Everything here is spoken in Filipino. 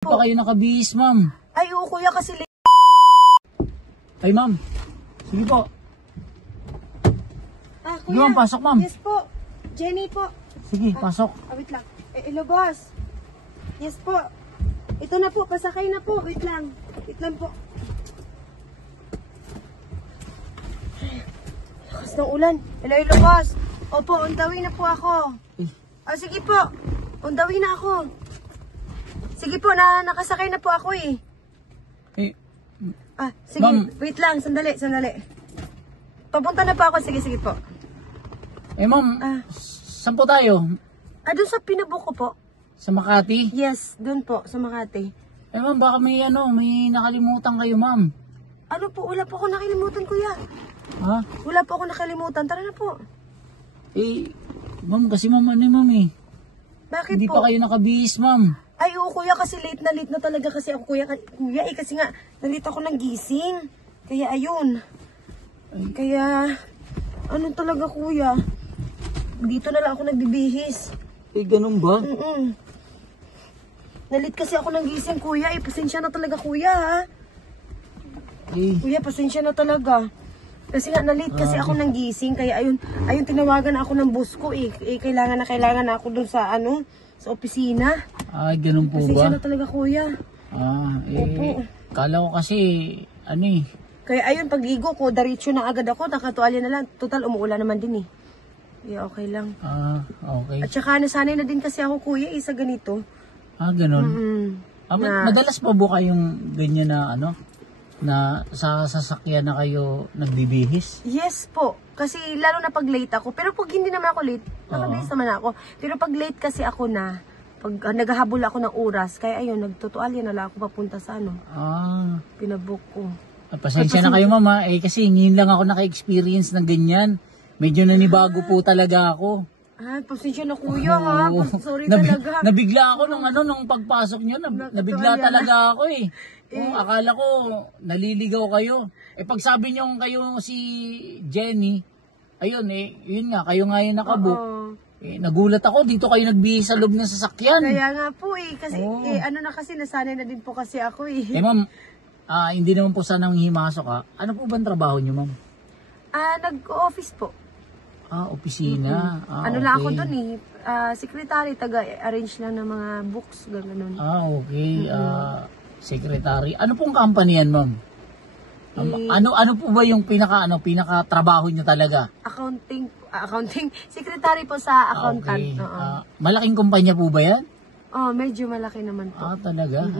Pa kayo nakabihis, ma'am. Ay, oo kuya, kasi late. Ay, ma'am. Sige po. Ah, Sige, kuya. ma'am, pasok, ma'am. Yes po. Jenny po. Sige, pasok. Wait lang. Hello, boss. Yes po. Ito na po, pasakay na po. Wait lang. Wait lang po. Lakas ng ulan. Hello, boss. Opo, on the way na po ako. Ah, sige po. On the way na ako. Sige po, nakasakay na po ako eh. Eh, Ah, sige. Wait lang, sandali. Papunta na po ako. Sige po. ma'am, Ah. saan po tayo? Ah, doon sa pinabuk ko po. Sa Makati? Yes, doon po, sa Makati. Ma'am, baka may nakalimutan kayo, ma'am. Ano po, wala po ako nakalimutan, kuya. Ha? Wala po ako nakalimutan. Tara na po. Ma'am, kasi ma'am, Bakit hindi po? pa kayo nakabihis, ma'am. Ay, oo, kuya, kasi late na talaga kasi ako, kuya. Kuya, kasi nga, nalit ako ng gising. Kaya, ayun. Kaya, ano talaga, kuya? Dito na lang ako nagbibihis. Ganun ba? Nalit kasi ako ng gising, kuya. Pasensya na talaga, kuya, ha? Kuya, pasensya na talaga. Kasi nga, nalit kasi ako ng gising. Kaya, ayun, tinawagan ako ng boss ko, kailangan na ako dun sa, sa opisina. Ay, ganun po Pasensya ba? na talaga, kuya. Opo. Kala ko kasi, Kaya ayun, pagligo ko, diretso na agad ako, nakatualya na lang. Total, umuulan naman din eh. Yeah, okay lang. Okay. At saka nasanay na din kasi ako, kuya, sa ganito. Ganun. Na- Madalas pa po kayong ganyan na, na sa sasakyan na kayo nagbibihis? Yes po. Kasi lalo na pag late ako. Pero pag hindi naman ako late, nakabihis naman ako. Pero pag late kasi ako na, pag naghahabol ako ng oras, kaya ayun, nagtutualya na lang ako papunta sa pinabook ko. Pasensya na kayo, mama. Kasi ngayon lang ako naka-experience ng ganyan. Medyo nanibago po talaga ako. Pasensya na kuya ha. Sorry talaga. Nabigla ako nung pagpasok niyo. Nabigla talaga ako eh. Akala ko naliligaw kayo. Pag sabi niyo kayo si Jenny, ayun yun nga, kayo nga yung nakabook. Nagulat ako, dito kayo nagbihis sa loob ng sasakyan. Kaya nga po kasi kasi nasanay na din po kasi ako ma'am, hindi naman po sanang himasok ha. Ano po bang trabaho niyo, ma'am? Nag-office po. Opisina. Lang ako doon secretary, taga-arrange lang ng mga books, gano'n. Okay. Secretary. Ano pong company yan, ma'am? Ano po ba yung pinaka trabaho niyo talaga? Accounting. Secretary po sa accountant. Okay. Malaking kumpanya po ba yan? Medyo malaki naman po. Talaga?